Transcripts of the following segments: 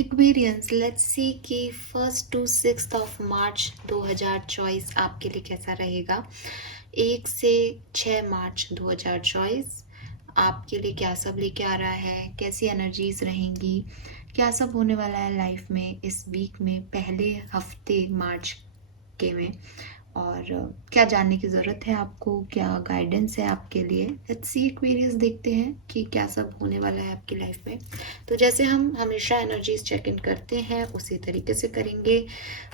Aquarians, let's see कि 1 to 6 मार्च 2024 आपके लिए कैसा रहेगा। 1 से 6 मार्च 2024 आपके लिए क्या सब लेके आ रहा है, कैसी एनर्जीज रहेंगी, क्या सब होने वाला है लाइफ में इस वीक में, पहले हफ्ते मार्च के में, और क्या जानने की ज़रूरत है आपको, क्या गाइडेंस है आपके लिए। लेट्स सी एक्वेरियस, देखते हैं कि क्या सब होने वाला है आपकी लाइफ में। तो जैसे हम हमेशा एनर्जीज चेक इन करते हैं उसी तरीके से करेंगे।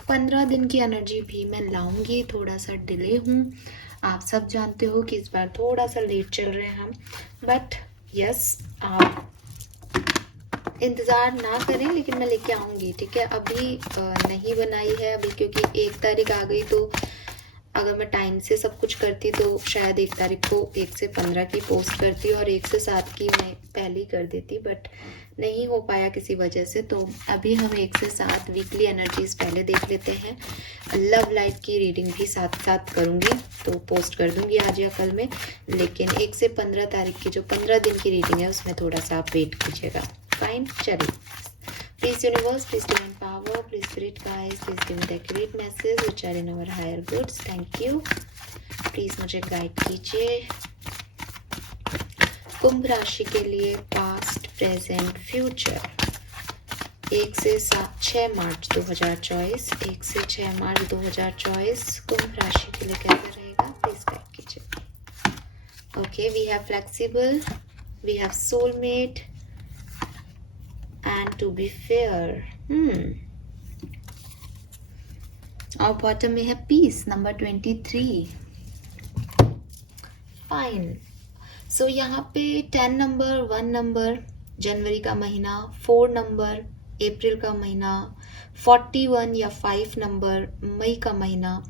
15 दिन की एनर्जी भी मैं लाऊंगी, थोड़ा सा डिले हूँ, आप सब जानते हो कि इस बार थोड़ा सा लेट चल रहे हैं हम, बट यस, आप इंतज़ार ना करें, लेकिन मैं लेके आऊँगी, ठीक है। अभी नहीं बनाई है अभी, क्योंकि 1 तारीख आ गई, तो अगर मैं टाइम से सब कुछ करती तो शायद 1 तारीख को 1 से 15 की पोस्ट करती और 1 से 7 की मैं पहले ही कर देती, बट नहीं हो पाया किसी वजह से। तो अभी हम 1 से 7 वीकली एनर्जीज पहले देख लेते हैं। लव लाइफ की रीडिंग भी साथ साथ करूँगी, तो पोस्ट कर दूँगी आज या कल में, लेकिन 1 से 15 तारीख की जो 15 दिन की रीडिंग है उसमें थोड़ा सा आप वेट कीजिएगा। फाइन, चलिए। Please universe, please divine power, please spirit guides, please give me the accurate message which are in our higher goods. Thank you. Please मुझे गाइड कीजिए। कुंभ राशि के लिए पास्ट, प्रेजेंट, फ्यूचर 1 से 6 मार्च 2024, 1 से 6 मार्च 2024 कुंभ राशि के लिए कैसा रहेगा, प्लीज गाइड कीजिए। Okay, we have flexible, we have soulmate and to be fair, और बॉटम में है पीस, नंबर 23। फाइन, सो यहाँ पे 10 नंबर, 1 नंबर जनवरी का महीना, 4 नंबर अप्रैल का महीना, 41 या 5 नंबर मई का महीना,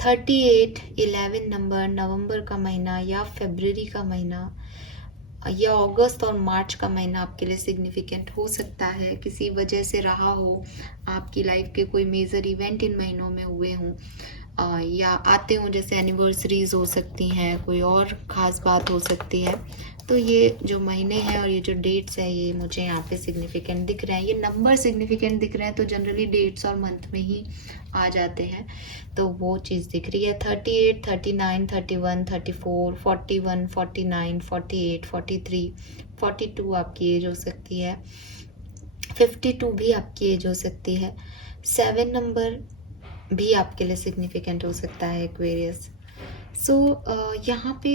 38 11 नंबर नवंबर का महीना या फरवरी का महीना, या अगस्त और मार्च का महीना आपके लिए सिग्निफिकेंट हो सकता है। किसी वजह से रहा हो, आपकी लाइफ के कोई मेजर इवेंट इन महीनों में हुए हों, या आते हों, जैसे एनिवर्सरीज हो सकती हैं, कोई और ख़ास बात हो सकती है। तो ये जो महीने हैं और ये जो डेट्स हैं, ये मुझे यहाँ पे सिग्निफिकेंट दिख रहे हैं, ये नंबर सिग्निफिकेंट दिख रहे हैं, तो जनरली डेट्स और मंथ में ही आ जाते हैं, तो वो चीज़ दिख रही है। 38, 39, 31, 34, 41, 49, 48, 43, 42 आपकी एज हो सकती है, 52 भी आपकी एज हो सकती है, 7 नंबर भी आपके लिए सिग्निफिकेंट हो सकता है एक्वेरियस। सो यहाँ पे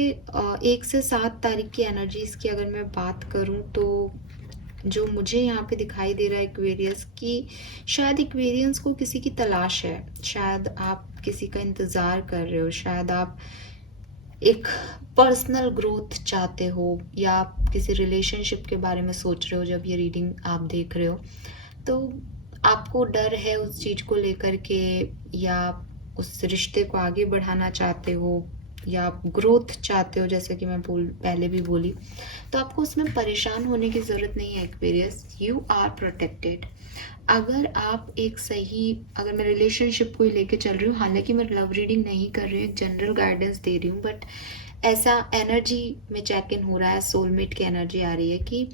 1 से 7 तारीख की एनर्जीज की अगर मैं बात करूँ, तो जो मुझे यहाँ पे दिखाई दे रहा है एक्वेरियस की, शायद एक्वेरियंस को किसी की तलाश है, शायद आप किसी का इंतज़ार कर रहे हो, शायद आप एक पर्सनल ग्रोथ चाहते हो, या आप किसी रिलेशनशिप के बारे में सोच रहे हो जब ये रीडिंग आप देख रहे हो, तो आपको डर है उस चीज़ को लेकर के, या उस रिश्ते को आगे बढ़ाना चाहते हो, या आप ग्रोथ चाहते हो, जैसे कि मैं पहले भी बोली, तो आपको उसमें परेशान होने की ज़रूरत नहीं है एक्वेरियस। You are protected. अगर आप एक सही, अगर मैं रिलेशनशिप को ही लेके चल रही हूँ, हालांकि मैं लव रीडिंग नहीं कर रही हूँ, एक जनरल गाइडेंस दे रही हूँ, बट ऐसा एनर्जी में चेक इन हो रहा है, सोलमेट की एनर्जी आ रही है कि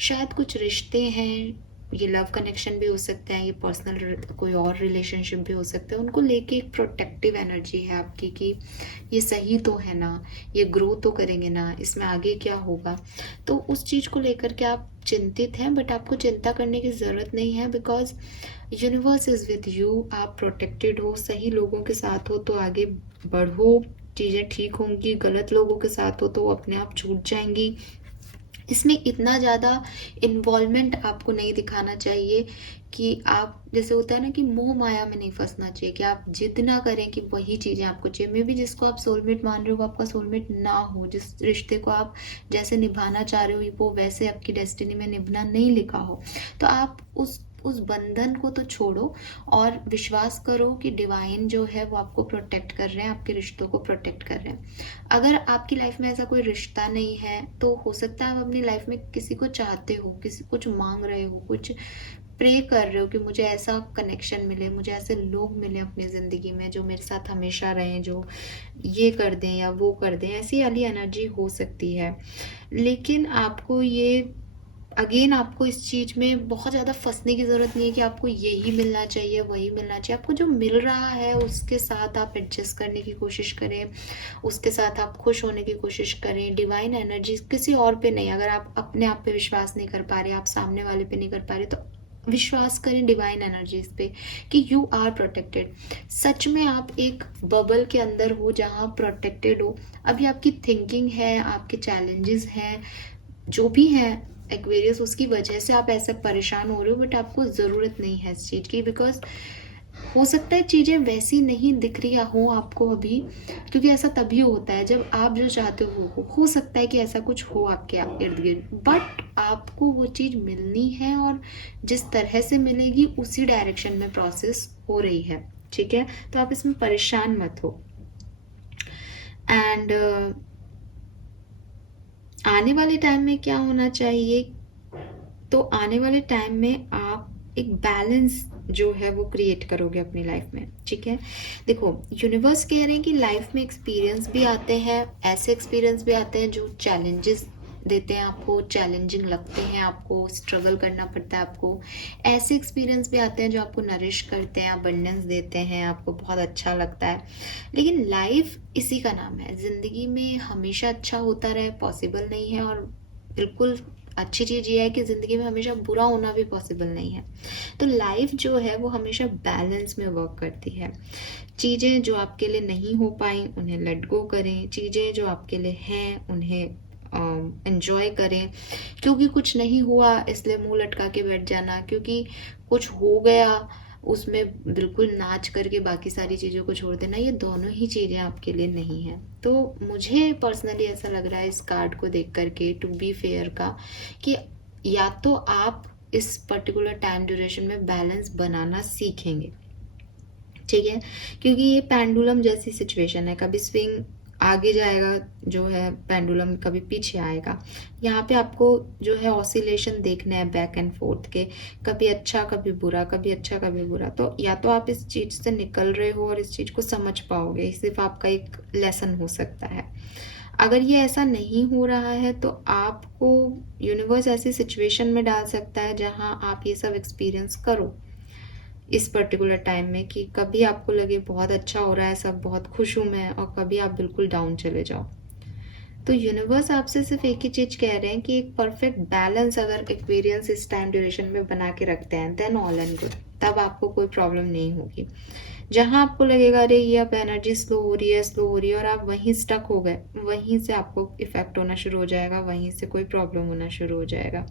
शायद कुछ रिश्ते हैं, ये लव कनेक्शन भी हो सकता है, ये पर्सनल कोई और रिलेशनशिप भी हो सकता है, उनको लेके एक प्रोटेक्टिव एनर्जी है आपकी कि ये सही तो है ना, ये ग्रो तो करेंगे ना, इसमें आगे क्या होगा। तो उस चीज़ को लेकर के आप चिंतित हैं, बट आपको चिंता करने की ज़रूरत नहीं है, because universe is with you. आप प्रोटेक्टेड हो, सही लोगों के साथ हो तो आगे बढ़ो, चीज़ें ठीक होंगी, गलत लोगों के साथ हो तो वो अपने आप छूट जाएंगी। इसमें इतना ज़्यादा इन्वॉल्वमेंट आपको नहीं दिखाना चाहिए कि आप, जैसे होता है ना कि मोह माया में नहीं फंसना चाहिए, कि आप जिद ना करें कि वही चीज़ें आपको चाहिए। मे बी जिसको आप सोलमेट मान रहे हो वो आपका सोलमेट ना हो, जिस रिश्ते को आप जैसे निभाना चाह रहे हो वो वैसे आपकी डेस्टिनी में निभना नहीं लिखा हो, तो आप उस बंधन को तो छोड़ो और विश्वास करो कि डिवाइन जो है वो आपको प्रोटेक्ट कर रहे हैं, आपके रिश्तों को प्रोटेक्ट कर रहे हैं। अगर आपकी लाइफ में ऐसा कोई रिश्ता नहीं है, तो हो सकता है आप अपनी लाइफ में किसी को चाहते हो, किसी कुछ मांग रहे हो, कुछ प्रे कर रहे हो कि मुझे ऐसा कनेक्शन मिले, मुझे ऐसे लोग मिले अपनी ज़िंदगी में जो मेरे साथ हमेशा रहें, जो ये कर दें या वो कर दें, ऐसी वाली एनर्जी हो सकती है। लेकिन आपको ये अगेन आपको इस चीज़ में बहुत ज़्यादा फंसने की ज़रूरत नहीं है कि आपको यही मिलना चाहिए, वही मिलना चाहिए। आपको जो मिल रहा है उसके साथ आप एडजस्ट करने की कोशिश करें, उसके साथ आप खुश होने की कोशिश करें। डिवाइन एनर्जी किसी और पे नहीं, अगर आप अपने आप पे विश्वास नहीं कर पा रहे, आप सामने वाले पे नहीं कर पा रहे, तो विश्वास करें डिवाइन एनर्जीज पे कि यू आर प्रोटेक्टेड। सच में आप एक बबल के अंदर हो जहाँ प्रोटेक्टेड हो। अभी आपकी थिंकिंग है, आपके चैलेंजेस हैं, जो भी है एक्वेरियस, उसकी वजह से आप ऐसे परेशान हो रहे हो, बट आपको ज़रूरत नहीं है इस चीज़ की। बिकॉज हो सकता है चीज़ें वैसी नहीं दिख रही हो आपको अभी, क्योंकि ऐसा तभी होता है जब आप जो चाहते हो सकता है कि ऐसा कुछ हो आपके इर्द गिर्द, बट आपको वो चीज़ मिलनी है और जिस तरह से मिलेगी उसी डायरेक्शन में प्रोसेस हो रही है। ठीक है, तो आप इसमें परेशान मत हो। एंड आने वाले टाइम में क्या होना चाहिए, तो आने वाले टाइम में आप एक बैलेंस जो है वो क्रिएट करोगे अपनी लाइफ में। ठीक है, देखो यूनिवर्स कह रहे हैं कि लाइफ में एक्सपीरियंस भी आते हैं, ऐसे एक्सपीरियंस भी आते हैं जो चैलेंजेस देते हैं आपको, चैलेंजिंग लगते हैं, आपको स्ट्रगल करना पड़ता है आपको। ऐसे एक्सपीरियंस भी आते हैं जो आपको नरिश करते हैं, अबंडेंस देते हैं, आपको बहुत अच्छा लगता है। लेकिन लाइफ इसी का नाम है, ज़िंदगी में हमेशा अच्छा होता रहे पॉसिबल नहीं है, और बिल्कुल अच्छी चीज़ ये है कि ज़िंदगी में हमेशा बुरा होना भी पॉसिबल नहीं है। तो लाइफ जो है वो हमेशा बैलेंस में वर्क करती है। चीज़ें जो आपके लिए नहीं हो पाई उन्हें लेट गो करें, चीज़ें जो आपके लिए हैं उन्हें एंजॉय करें। क्योंकि कुछ नहीं हुआ इसलिए मुंह लटका के बैठ जाना, क्योंकि कुछ हो गया उसमें बिल्कुल नाच करके बाकी सारी चीज़ों को छोड़ देना, ये दोनों ही चीज़ें आपके लिए नहीं है। तो मुझे पर्सनली ऐसा लग रहा है इस कार्ड को देख करके, टू बी फेयर का, कि या तो आप इस पर्टिकुलर टाइम ड्यूरेशन में बैलेंस बनाना सीखेंगे। ठीक है, क्योंकि ये पेंडुलम जैसी सिचुएशन है, कभी स्विंग आगे जाएगा जो है पेंडुलम, कभी पीछे आएगा। यहाँ पे आपको जो है ऑसिलेशन देखना है बैक एंड फोर्थ के, कभी अच्छा कभी बुरा, कभी अच्छा कभी बुरा। तो या तो आप इस चीज़ से निकल रहे हो और इस चीज़ को समझ पाओगे, सिर्फ आपका एक लेसन हो सकता है। अगर ये ऐसा नहीं हो रहा है तो आपको यूनिवर्स ऐसी सिचुएशन में डाल सकता है जहाँ आप ये सब एक्सपीरियंस करो इस पर्टिकुलर टाइम में, कि कभी आपको लगे बहुत अच्छा हो रहा है, सब बहुत खुश हूँ मैं, और कभी आप बिल्कुल डाउन चले जाओ। तो यूनिवर्स आपसे सिर्फ एक ही चीज़ कह रहे हैं कि एक परफेक्ट बैलेंस अगर एक्सपीरियंस इस टाइम ड्यूरेशन में बना के रखते हैं, देन ऑल एंड गुड, तब आपको कोई प्रॉब्लम नहीं होगी। जहाँ आपको लगेगा अरे ये अब एनर्जी स्लो हो रही है और आप वहीं स्टक हो गए, वहीं से आपको इफेक्ट होना शुरू हो जाएगा, वहीं से कोई प्रॉब्लम होना शुरू हो जाएगा।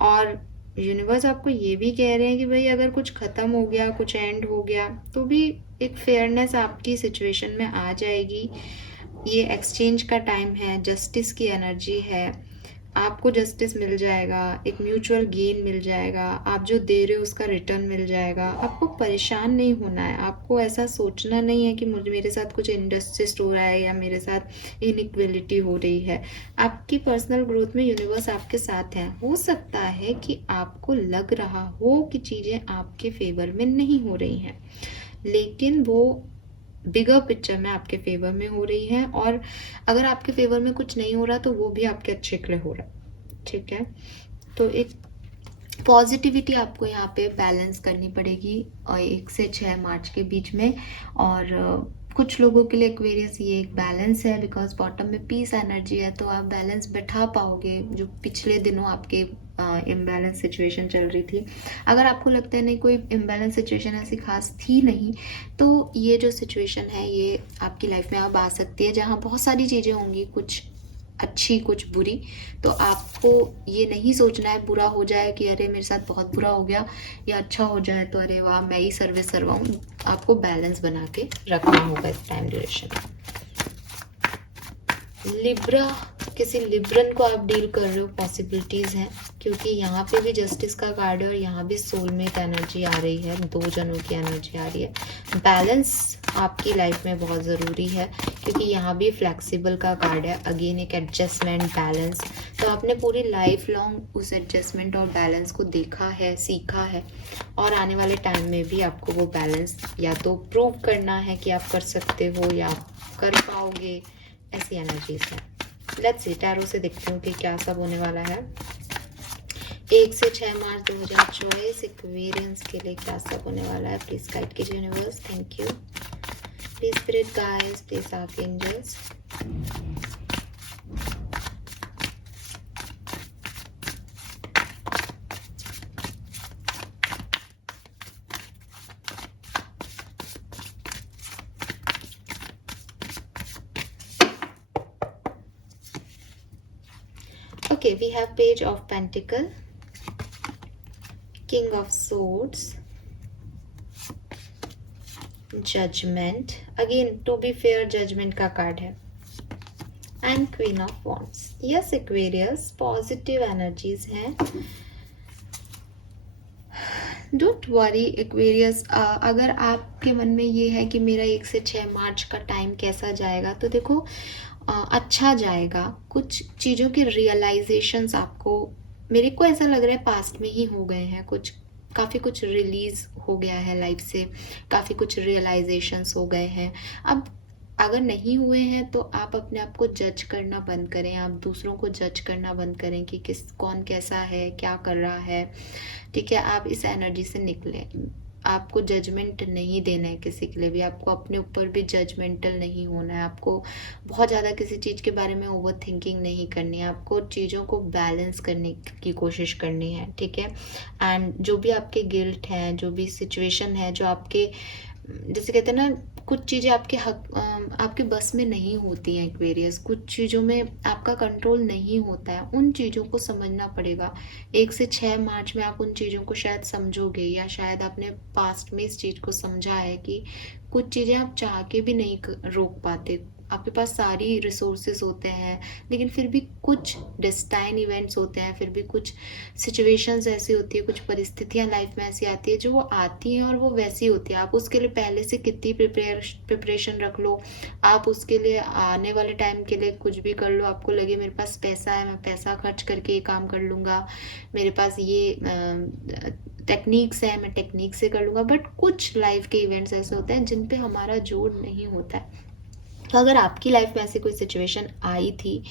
और यूनिवर्स आपको ये भी कह रहे हैं कि भाई अगर कुछ ख़त्म हो गया, कुछ एंड हो गया, तो भी एक फेयरनेस आपकी सिचुएशन में आ जाएगी। ये एक्सचेंज का टाइम है, जस्टिस की एनर्जी है, आपको जस्टिस मिल जाएगा, एक म्यूचुअल गेन मिल जाएगा, आप जो दे रहे हो उसका रिटर्न मिल जाएगा। आपको परेशान नहीं होना है, आपको ऐसा सोचना नहीं है कि मुझे मेरे साथ कुछ इनजस्टिस हो रहा है या मेरे साथ इनइक्वलिटी हो रही है। आपकी पर्सनल ग्रोथ में यूनिवर्स आपके साथ है। हो सकता है कि आपको लग रहा हो कि चीज़ें आपके फेवर में नहीं हो रही हैं, लेकिन वो बिगर पिक्चर में आपके फेवर में हो रही है, और अगर आपके फेवर में कुछ नहीं हो रहा तो वो भी आपके अच्छे के लिए हो रहा है। ठीक है, तो एक पॉजिटिविटी आपको यहाँ पे बैलेंस करनी पड़ेगी 1 से 6 मार्च के बीच में। और कुछ लोगों के लिए एक्वेरियस ये एक बैलेंस है, बिकॉज बॉटम में पीस एनर्जी है, तो आप बैलेंस बैठा पाओगे जो पिछले दिनों आपके इम्बैलेंस सिचुएशन चल रही थी। अगर आपको लगता है नहीं कोई इम्बैलेंस सिचुएशन ऐसी खास थी नहीं, तो ये जो सिचुएशन है ये आपकी लाइफ में अब आ सकती है, जहाँ बहुत सारी चीज़ें होंगी, कुछ अच्छी कुछ बुरी। तो आपको ये नहीं सोचना है बुरा हो जाए कि अरे मेरे साथ बहुत बुरा हो गया, या अच्छा हो जाए तो अरे वाह मैं ही सर्विस करवाऊँ। आपको बैलेंस बना के रखना होगा इस टाइम ड्यूरेशन। लिब्रा, किसी लिब्रन को आप डील कर रहे हो, पॉसिबिलिटीज़ हैं, क्योंकि यहाँ पे भी जस्टिस का कार्ड है और यहाँ भी सोलमेट एनर्जी आ रही है, 2 जनों की एनर्जी आ रही है। बैलेंस आपकी लाइफ में बहुत ज़रूरी है, क्योंकि यहाँ भी फ्लेक्सिबल का कार्ड है, अगेन एक एडजस्टमेंट, बैलेंस। तो आपने पूरी लाइफ लॉन्ग उस एडजस्टमेंट और बैलेंस को देखा है, सीखा है, और आने वाले टाइम में भी आपको वो बैलेंस या तो प्रूव करना है कि आप कर सकते हो या कर पाओगे, ऐसी एनर्जीज है। लेट्स सी, टैरो से देखती हूँ कि क्या सब होने वाला है। 1 से 6 मार्च 2024 एक्वेरियंस के लिए क्या सब होने वाला है, प्लीज गाइड कीजिए universe. Thank you. Please spirit guides, please archangels. Okay, we have Page of Pentacle, King of Swords, Judgment. Again, to be fair, Judgment का कार्ड है, and Queen of Wands. Yes, Aquarius, positive energies हैं। Don't worry Aquarius, अगर आपके मन में ये है कि मेरा 1 से 6 मार्च का टाइम कैसा जाएगा, तो देखो अच्छा जाएगा। कुछ चीज़ों के रियलाइजेशंस आपको, मेरे को ऐसा लग रहा है पास्ट में ही हो गए हैं। काफ़ी कुछ रिलीज हो गया है लाइफ से, काफ़ी कुछ रियलाइजेशंस हो गए हैं। अब अगर नहीं हुए हैं तो आप अपने आप को जज करना बंद करें, आप दूसरों को जज करना बंद करें कि कौन कैसा है, क्या कर रहा है। ठीक है, आप इस एनर्जी से निकलें। आपको जजमेंट नहीं देना है किसी के लिए भी, आपको अपने ऊपर भी जजमेंटल नहीं होना है, आपको बहुत ज़्यादा किसी चीज़ के बारे में ओवर थिंकिंग नहीं करनी है, आपको चीज़ों को बैलेंस करने की कोशिश करनी है। ठीक है, एंड जो भी आपके गिल्ट हैं, जो भी सिचुएशन है, जो आपके, जैसे कहते हैं ना, कुछ चीज़ें आपके बस में नहीं होती हैं एक्वेरियस, कुछ चीज़ों में आपका कंट्रोल नहीं होता है, उन चीज़ों को समझना पड़ेगा। 1 से 6 मार्च में आप उन चीज़ों को शायद समझोगे, या शायद आपने पास्ट में इस चीज़ को समझा है कि कुछ चीज़ें आप चाह के भी नहीं रोक पाते। आपके पास सारी रिसोर्सेज होते हैं, लेकिन फिर भी कुछ डेस्टाइन इवेंट्स होते हैं, फिर भी कुछ सिचुएशंस ऐसी होती है, कुछ परिस्थितियां लाइफ में ऐसी आती है जो वो आती हैं और वो वैसी होती है। आप उसके लिए पहले से कितनी प्रिपरेशन रख लो, आप उसके लिए आने वाले टाइम के लिए कुछ भी कर लो, आपको लगे मेरे पास पैसा है, मैं पैसा खर्च करके ये काम कर लूँगा, मेरे पास ये टेक्निक्स है, मैं टेक्निक से कर लूँगा, बट कुछ लाइफ के इवेंट्स ऐसे होते हैं जिन पे हमारा जोर नहीं होता है। तो अगर आपकी लाइफ में ऐसी कोई सिचुएशन आई थी,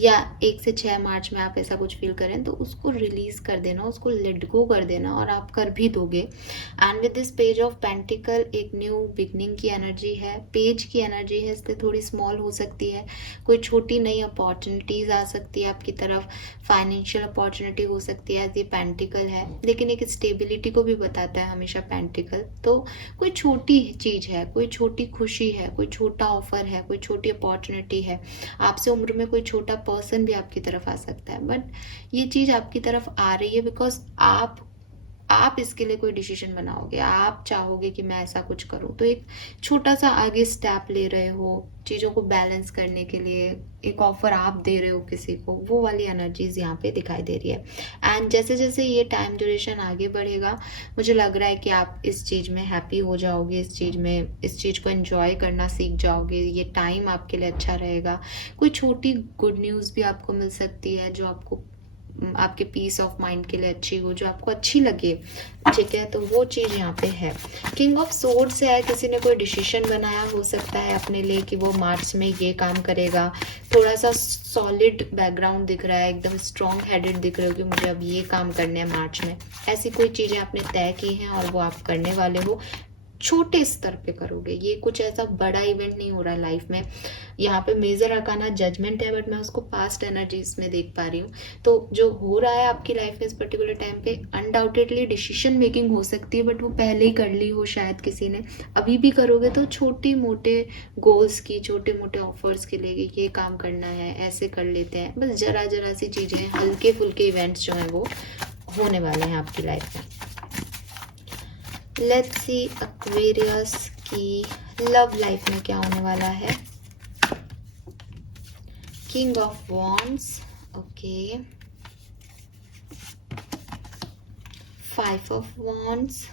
या 1 से 6 मार्च में आप ऐसा कुछ फील करें, तो उसको रिलीज कर देना, उसको लेट गो कर देना, और आप कर भी दोगे। And with this page of pentacle एक न्यू बिगनिंग की एनर्जी है, पेज की एनर्जी है, इसलिए थोड़ी स्मॉल हो सकती है, कोई छोटी नई अपॉर्चुनिटीज आ सकती है आपकी तरफ, फाइनेंशियल अपॉर्चुनिटी हो सकती है, ये पेंटिकल है, लेकिन एक स्टेबिलिटी को भी बताता है हमेशा पेंटिकल। तो कोई छोटी चीज़ है, कोई छोटी खुशी है, कोई छोटा ऑफर है, कोई छोटी अपॉर्चुनिटी है, आपसे उम्र में कोई छोटा पर्सन भी आपकी तरफ आ सकता है, बट ये चीज़ आपकी तरफ आ रही है बिकॉज आप इसके लिए कोई डिसीजन बनाओगे, आप चाहोगे कि मैं ऐसा कुछ करूं, तो एक छोटा सा आगे स्टेप ले रहे हो चीज़ों को बैलेंस करने के लिए, एक ऑफर आप दे रहे हो किसी को, वो वाली एनर्जीज यहाँ पे दिखाई दे रही है। एंड जैसे जैसे ये टाइम ड्यूरेशन आगे बढ़ेगा, मुझे लग रहा है कि आप इस चीज़ में हैप्पी हो जाओगे, इस चीज़ को एंजॉय करना सीख जाओगे, ये टाइम आपके लिए अच्छा रहेगा। कोई छोटी गुड न्यूज़ भी आपको मिल सकती है जो आपके पीस ऑफ माइंड के लिए अच्छी हो, जो आपको अच्छी लगे। ठीक है, तो वो चीज़ यहाँ पे है। किंग ऑफ सोर्ड्स है, किसी ने कोई डिसीजन बनाया हो सकता है अपने लिए कि वो मार्च में ये काम करेगा, थोड़ा सा सॉलिड बैकग्राउंड दिख रहा है, एकदम स्ट्रॉन्ग हेडेड दिख रहे हो कि मुझे अब ये काम करने हैं मार्च में, ऐसी कोई चीज़ें आपने तय की हैं और वो आप करने वाले हो, छोटे स्तर पे करोगे, ये कुछ ऐसा बड़ा इवेंट नहीं हो रहा है लाइफ में। यहाँ पे मेजर अकाना जजमेंट है, बट मैं उसको पास्ट एनर्जीज में देख पा रही हूँ। तो जो हो रहा है आपकी लाइफ में इस पर्टिकुलर टाइम पे, अनडाउटेडली डिसीजन मेकिंग हो सकती है, बट वो पहले ही कर ली हो शायद किसी ने, अभी भी करोगे तो छोटे मोटे गोल्स की, छोटे मोटे ऑफर्स के लिए ये काम करना है, ऐसे कर लेते हैं, बस जरा जरा सी चीज़ें, हल्के फुल्के इवेंट्स जो हैं वो होने वाले हैं आपकी लाइफ में। लेट्स सी एक्वेरियस की लव लाइफ में क्या होने वाला है। King of wands, okay, 5 of wands,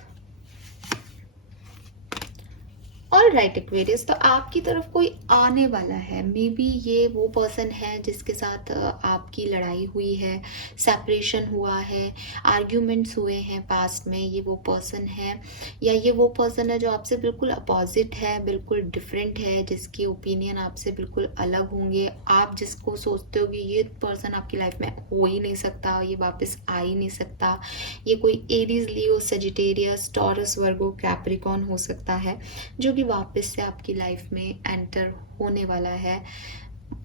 all right Aquarius, तो आपकी तरफ कोई आने वाला है। मे बी ये वो पर्सन है जिसके साथ आपकी लड़ाई हुई है, सेपरेशन हुआ है, आर्ग्यूमेंट्स हुए हैं पास्ट में, ये वो पर्सन है। या ये वो पर्सन है जो आपसे बिल्कुल अपोजिट है, बिल्कुल डिफरेंट है, जिसकी ओपिनियन आपसे बिल्कुल अलग होंगे। आप जिसको सोचते हो कि ये पर्सन आपकी लाइफ में हो ही नहीं सकता, ये वापस आ ही नहीं सकता, ये कोई एरीज, लियो, सजिटेरियस, टॉरस, वर्गो, कैप्रिकॉन हो सकता है, जो कि वापस से आपकी लाइफ में एंटर होने वाला है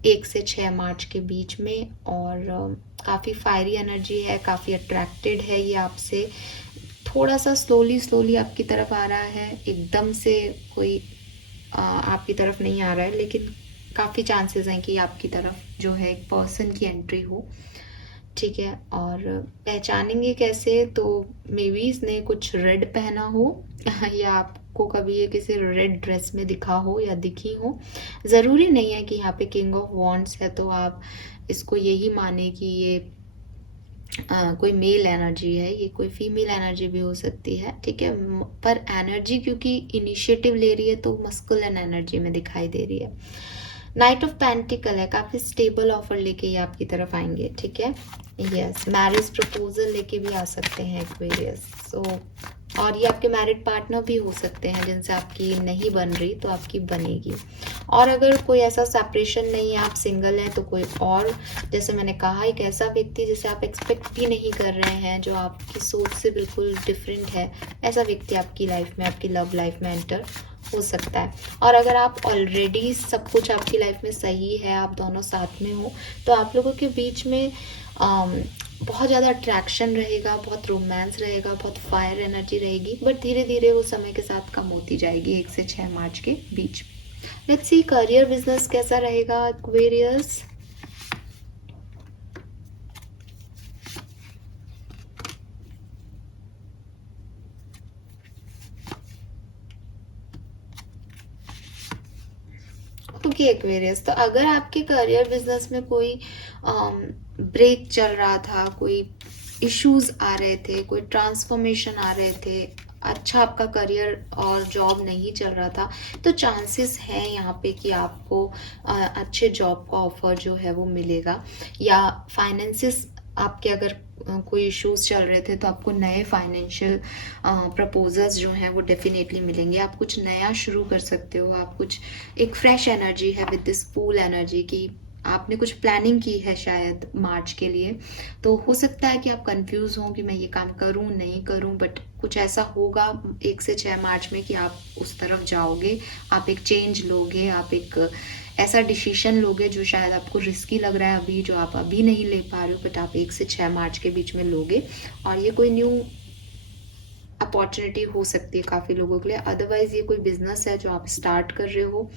1 से 6 मार्च के बीच में। और काफ़ी फायरी एनर्जी है, काफ़ी अट्रैक्टेड है ये आपसे। थोड़ा सा स्लोली स्लोली आपकी तरफ आ रहा है, एकदम से कोई आपकी तरफ नहीं आ रहा है, लेकिन काफ़ी चांसेस हैं कि आपकी तरफ जो है एक पर्सन की एंट्री हो। ठीक है, और पहचानेंगे कैसे, तो मे बी इसने कुछ रेड पहना हो या आपको कभी ये किसी रेड ड्रेस में दिखा हो या दिखी हो। ज़रूरी नहीं है कि यहाँ पे किंग ऑफ वॉन्ड्स है तो आप इसको यही माने कि ये कोई मेल एनर्जी है, ये कोई फीमेल एनर्जी भी हो सकती है। ठीक है, पर एनर्जी क्योंकि इनिशिएटिव ले रही है तो मस्कुलिन एनर्जी में दिखाई दे रही है। नाइट ऑफ पेंटिकल है, काफ़ी स्टेबल ऑफर लेके ये आपकी तरफ आएंगे। ठीक है, यस, मैरिज प्रपोजल लेके भी आ सकते हैं एक्वेरियस। सो और ये आपके मैरिड पार्टनर भी हो सकते हैं जिनसे आपकी नहीं बन रही तो आपकी बनेगी। और अगर कोई ऐसा सेपरेशन नहीं है, आप सिंगल हैं, तो कोई और, जैसे मैंने कहा, एक ऐसा व्यक्ति जिसे आप एक्सपेक्ट भी नहीं कर रहे हैं, जो आपकी सोच से बिल्कुल डिफरेंट है, ऐसा व्यक्ति आपकी लाइफ में, आपकी लव लाइफ में एंटर हो सकता है। और अगर आप ऑलरेडी सब कुछ आपकी लाइफ में सही है, आप दोनों साथ में हो, तो आप लोगों के बीच में बहुत ज़्यादा अट्रैक्शन रहेगा, बहुत रोमांस रहेगा, बहुत फायर एनर्जी रहेगी, बट धीरे धीरे वो समय के साथ कम होती जाएगी 1 से 6 मार्च के बीच। लेट्स सी करियर बिजनेस कैसा रहेगा एक्वेरियस। ओके एक्वेरियस, तो अगर आपके करियर बिजनेस में कोई ब्रेक चल रहा था, कोई इश्यूज आ रहे थे, कोई ट्रांसफॉर्मेशन आ रहे थे, अच्छा आपका करियर और जॉब नहीं चल रहा था, तो चांसेस हैं यहाँ पे कि आपको अच्छे जॉब का ऑफर जो है वो मिलेगा। या फाइनेंसिस आपके अगर कोई इश्यूज चल रहे थे तो आपको नए फाइनेंशियल प्रपोजल्स जो हैं वो डेफिनेटली मिलेंगे। आप कुछ नया शुरू कर सकते हो, आप कुछ, एक फ्रेश एनर्जी है विद दिस पूल एनर्जी की आपने कुछ प्लानिंग की है शायद मार्च के लिए। तो हो सकता है कि आप कंफ्यूज हो कि मैं ये काम करूं नहीं करूं, बट कुछ ऐसा होगा 1 से 6 मार्च में कि आप उस तरफ जाओगे, आप एक चेंज लोगे, आप एक ऐसा डिसीजन लोगे जो शायद आपको रिस्की लग रहा है अभी, जो आप अभी नहीं ले पा रहे हो, बट आप 1 से 6 मार्च के बीच में लोगे। और ये कोई न्यू अपॉर्चुनिटी हो सकती है काफ़ी लोगों के लिए। अदरवाइज ये कोई बिजनेस है जो आप स्टार्ट कर रहे हो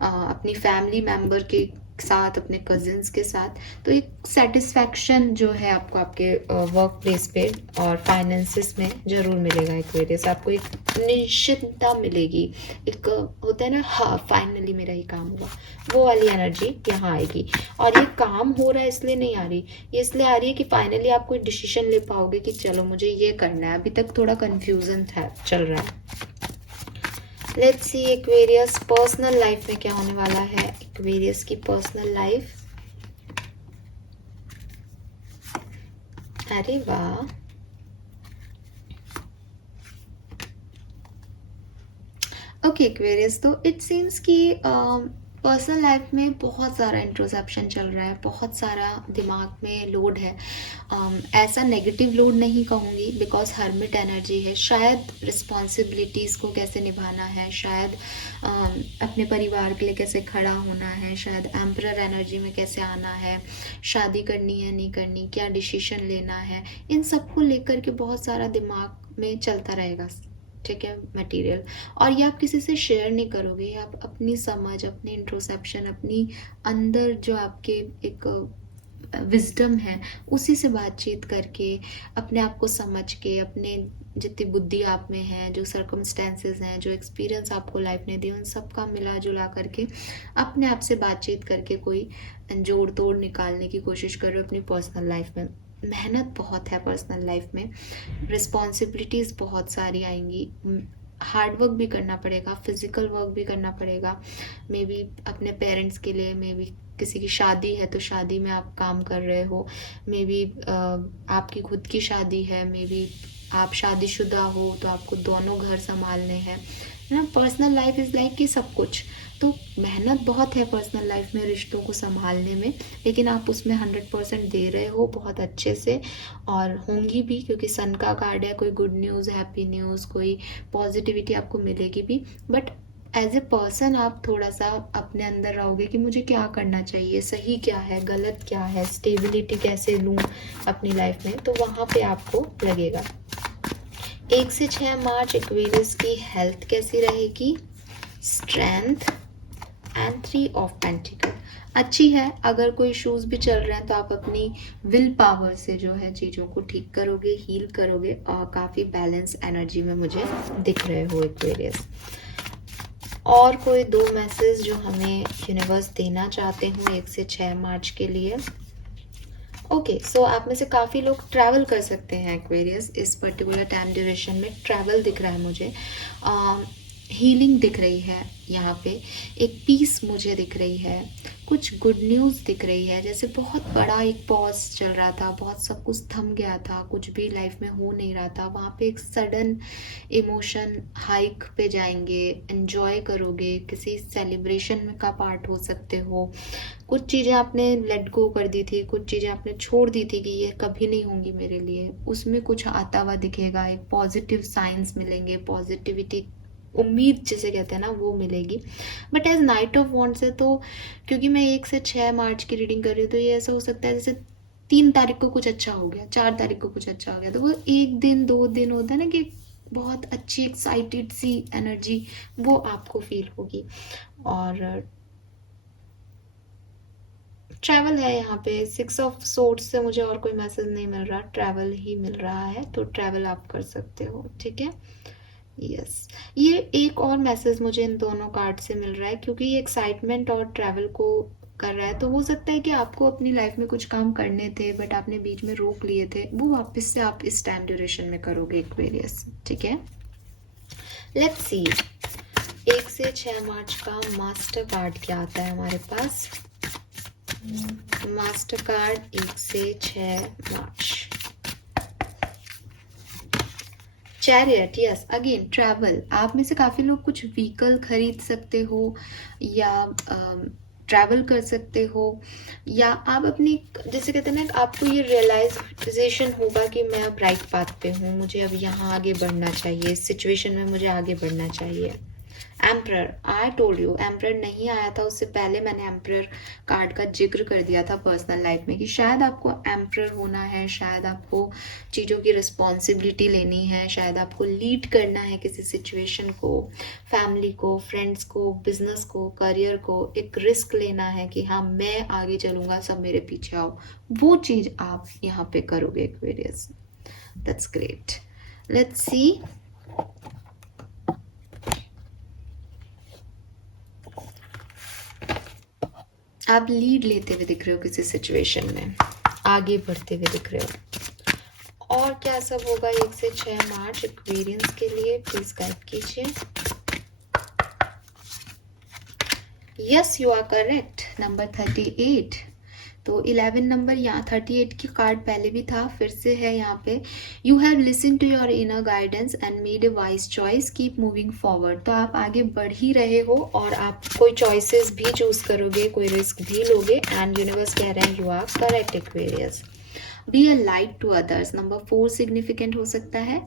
अपनी फैमिली मेम्बर के साथ, अपने कजिन्स के साथ, तो एक सेटिस्फैक्शन जो है आपको आपके वर्क प्लेस पे और फाइनेंसिस में जरूर मिलेगा एक्वेरियस। आपको एक निश्चितता मिलेगी, एक होता है ना, हाँ फाइनली मेरा ही काम हुआ, वो वाली एनर्जी यहाँ आएगी। और ये काम हो रहा है इसलिए नहीं आ रही, ये इसलिए आ रही है कि फाइनली आप कोई डिसीजन ले पाओगे कि चलो मुझे ये करना है। अभी तक थोड़ा कन्फ्यूजन था, चल रहा है। Let's see Aquarius personal life में क्या होने वाला है। एक्वेरियस की पर्सनल लाइफ, अरे वाह, ओके एक्वेरियस, तो इट सीम्स कि पर्सनल लाइफ में बहुत सारा इंट्रोसेप्शन चल रहा है, बहुत सारा दिमाग में लोड है। ऐसा नेगेटिव लोड नहीं कहूँगी, बिकॉज हर्मिट एनर्जी है। शायद रिस्पॉन्सिबिलिटीज़ को कैसे निभाना है, शायद अपने परिवार के लिए कैसे खड़ा होना है, शायद एम्परर एनर्जी में कैसे आना है, शादी करनी है नहीं करनी, क्या डिसीजन लेना है, इन सब को लेकर के बहुत सारा दिमाग में चलता रहेगा। ठीक है, मटेरियल, और ये आप किसी से शेयर नहीं करोगे, आप अपनी समझ, अपने इंट्रोसेप्शन, अपनी अंदर जो आपके एक विजडम है उसी से बातचीत करके, अपने आप को समझ के, अपने जितनी बुद्धि आप में है, जो सर्कमस्टेंसेस हैं, जो एक्सपीरियंस आपको लाइफ ने दी, उन सब का मिला जुला करके अपने आप से बातचीत करके कोई जोड़ तोड़ निकालने की कोशिश कर रहे हो अपनी पर्सनल लाइफ में। मेहनत बहुत है पर्सनल लाइफ में, रिस्पॉन्सिबिलिटीज़ बहुत सारी आएंगी, हार्ड वर्क भी करना पड़ेगा, फिजिकल वर्क भी करना पड़ेगा। मे बी अपने पेरेंट्स के लिए, मे बी किसी की शादी है तो शादी में आप काम कर रहे हो, मे बी आपकी खुद की शादी है, मे बी आप शादीशुदा हो तो आपको दोनों घर संभालने हैं, है ना। पर्सनल लाइफ इज़ लाइक कि सब कुछ, तो मेहनत बहुत है पर्सनल लाइफ में रिश्तों को संभालने में, लेकिन आप उसमें 100% दे रहे हो बहुत अच्छे से, और होंगी भी, क्योंकि सन का कार्ड है, कोई गुड न्यूज़, हैप्पी न्यूज़, कोई पॉजिटिविटी आपको मिलेगी भी। बट एज ए पर्सन आप थोड़ा सा अपने अंदर रहोगे कि मुझे क्या करना चाहिए, सही क्या है, गलत क्या है, स्टेबिलिटी कैसे लूँ अपनी लाइफ में, तो वहाँ पे आपको लगेगा। 1 से 6 मार्च एक्वेरियस की हेल्थ कैसी रहेगी? स्ट्रेंथ एंड 3 ऑफ पेंटिकल अच्छी है। अगर कोई इश्यूज भी चल रहे हैं तो आप अपनी विल पावर से जो है चीज़ों को ठीक करोगे, हील करोगे, और काफ़ी बैलेंस एनर्जी में मुझे दिख रहे हो एक्वेरियस। और कोई 2 मैसेज जो हमें यूनिवर्स देना चाहते हो 1 से 6 मार्च के लिए? ओके, सो आप में से काफ़ी लोग ट्रैवल कर सकते हैं एक्वेरियस, इस पर्टिकुलर टाइम ड्यूरेशन में ट्रैवल दिख रहा है मुझे, हीलिंग दिख रही है यहाँ पे, एक पीस मुझे दिख रही है, कुछ गुड न्यूज़ दिख रही है। जैसे बहुत बड़ा एक पॉज चल रहा था, बहुत सब कुछ थम गया था, कुछ भी लाइफ में हो नहीं रहा था, वहाँ पे एक सडन इमोशन हाइक पे जाएंगे, एंजॉय करोगे, किसी सेलिब्रेशन में का पार्ट हो सकते हो। कुछ चीज़ें आपने लेट गो कर दी थी, कुछ चीज़ें आपने छोड़ दी थी कि ये कभी नहीं होंगी मेरे लिए, उसमें कुछ आता हुआ दिखेगा, एक पॉजिटिव साइंस मिलेंगे, पॉजिटिविटी, उम्मीद जिसे कहते हैं ना, वो मिलेगी। But as knight of wands है, तो क्योंकि मैं 1 से 6 मार्च की रीडिंग कर रही हूँ, तो ये ऐसा हो सकता है जैसे 3 तारीख को कुछ अच्छा हो गया, 4 तारीख को कुछ अच्छा हो गया, तो वो 1 दिन 2 दिन होता है ना कि बहुत अच्छी एक्साइटेड सी एनर्जी वो आपको फील होगी। और ट्रैवल है यहाँ पे, 6 ऑफ सोर्ड्स से मुझे और कोई मैसेज नहीं मिल रहा, ट्रैवल ही मिल रहा है, तो ट्रैवल आप कर सकते हो, ठीक है। यस, ये एक और मैसेज मुझे इन दोनों कार्ड से मिल रहा है, क्योंकि ये एक्साइटमेंट और ट्रैवल को कर रहा है, तो हो सकता है कि आपको अपनी लाइफ में कुछ काम करने थे बट आपने बीच में रोक लिए थे, वो वापस से आप इस टाइम ड्यूरेशन में करोगे एक्वेरियस, ठीक है। लेट्स सी 1 से 6 मार्च का मास्टर कार्ड क्या आता है हमारे पास। मास्टर कार्ड 1 से 6 मार्च, चैरियट, यस, अगेन ट्रैवल। आप में से काफ़ी लोग कुछ व्हीकल खरीद सकते हो, या ट्रैवल कर सकते हो, या आप अपनी, जैसे कहते हैं ना, आपको ये रियलाइजेशन होगा कि मैं अब राइट पाथ पे हूँ, मुझे अब यहाँ आगे बढ़ना चाहिए, इस सिचुएशन में मुझे आगे बढ़ना चाहिए। Emperor, I told you, emperor नहीं आया था उससे पहले मैंने एम्परर कार्ड का जिक्र कर दिया था पर्सनल लाइफ में, कि शायद आपको एम्परर होना है, शायद आपको चीज़ों की रिस्पॉन्सिबिलिटी लेनी है, शायद आपको लीड करना है किसी सिचुएशन को, फैमिली को, फ्रेंड्स को, बिजनेस को, करियर को, एक रिस्क लेना है कि हाँ मैं आगे चलूँगा, सब मेरे पीछे आओ, वो चीज़ आप यहाँ पे करोगे Aquarius. That's great. Let's see आप लीड लेते हुए दिख रहे हो किसी सिचुएशन में, आगे बढ़ते हुए दिख रहे हो। और क्या सब होगा 1 से 6 मार्च एक्वेरियंस के लिए, प्लीज गाइड कीजिए। Yes, you are correct, number 38। तो 11 नंबर यहाँ 38 की कार्ड पहले भी था, फिर से है यहाँ पे। You have listen to your inner guidance and made a wise choice, keep moving forward. तो आप आगे बढ़ ही रहे हो और आप कोई चॉइसेस भी चूज करोगे, कोई रिस्क भी लोगे, एंड यूनिवर्स कह रहे हैं you are correct Aquarius. Be a light to others, number 4 significant हो सकता है।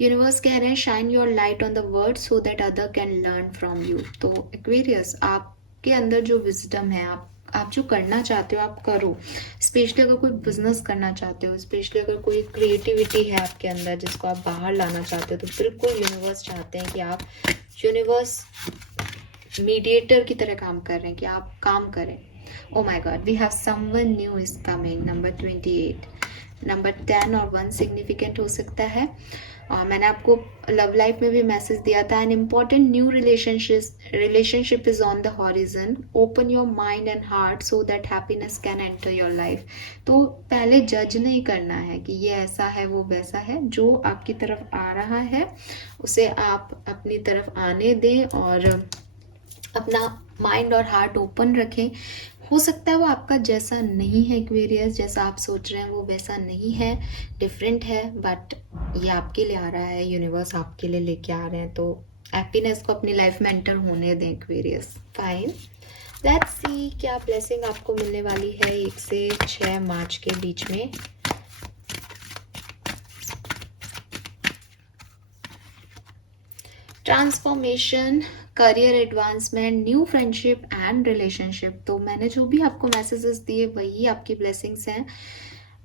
यूनिवर्स कह रहे हैं shine your light on the world so that other can learn from you. तो एक्वेरियस, आपके अंदर जो विजडम है, आप जो करना चाहते हो आप करो। स्पेशली अगर कोई बिजनेस करना चाहते हो, स्पेशली अगर कोई क्रिएटिविटी है आपके अंदर जिसको आप बाहर लाना चाहते हो, तो बिल्कुल यूनिवर्स चाहते हैं कि आप, यूनिवर्स मीडिएटर की तरह काम कर रहे हैं कि आप काम करें। Oh my God, we have someone new is coming, number 28। Number 10 और 1 सिग्निफिकेंट हो सकता है। मैंने आपको लव लाइफ में भी मैसेज दिया था, an important new relationship is on the horizon, open your mind and heart so that happiness can enter your life. तो पहले जज नहीं करना है कि ये ऐसा है वो वैसा है, जो आपकी तरफ आ रहा है उसे आप अपनी तरफ आने दें और अपना माइंड और हार्ट ओपन रखें। हो सकता है वो आपका जैसा नहीं है एक्वेरियस, जैसा आप सोच रहे हैं वो वैसा नहीं है, डिफरेंट है, बट ये आपके लिए आ रहा है, यूनिवर्स आपके लिए लेके आ रहे हैं, तो हैप्पीनेस को अपनी लाइफ में एंटर होने दें एक्वेरियस। फाइन, लेट्स सी क्या ब्लेसिंग आपको मिलने वाली है 1 से 6 मार्च के बीच में। Transformation, career advancement, new friendship and relationship. तो मैंने जो भी आपको मैसेजेस दिए वही आपकी ब्लेसिंग्स हैं।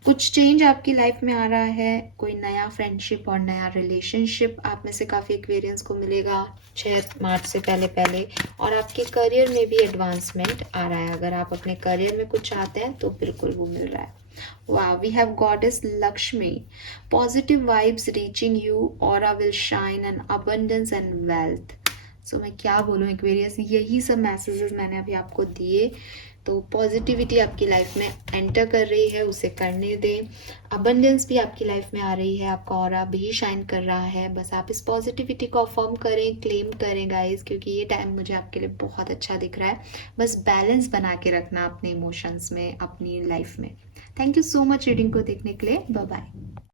कुछ चेंज आपकी लाइफ में आ रहा है, कोई नया फ्रेंडशिप और नया रिलेशनशिप आप में से काफ़ी एक्सपीरियंस को मिलेगा 6 मार्च से पहले पहले। और आपके करियर में भी एडवांसमेंट आ रहा है, अगर आप अपने करियर में कुछ चाहते हैं तो बिल्कुल वो मिल रहा है। Wow, we have Goddess Lakshmi. Positive vibes reaching you, aura will shine and abundance and wealth. So मैं क्या बोलूँ एक्वेरियस, यही सब मैसेजेस मैंने अभी आपको दिए। तो पॉजिटिविटी आपकी लाइफ में एंटर कर रही है, उसे करने दें। अबंडेंस भी आपकी लाइफ में आ रही है, आपका ऑरा भी शाइन कर रहा है। बस आप इस पॉजिटिविटी को अफर्म करें, क्लेम करें गाइस, क्योंकि ये टाइम मुझे आपके लिए बहुत अच्छा दिख रहा है। बस बैलेंस बना के रखना अपने इमोशंस में, अपनी लाइफ में। Thank you so much reading को देखने के लिए। Bye bye.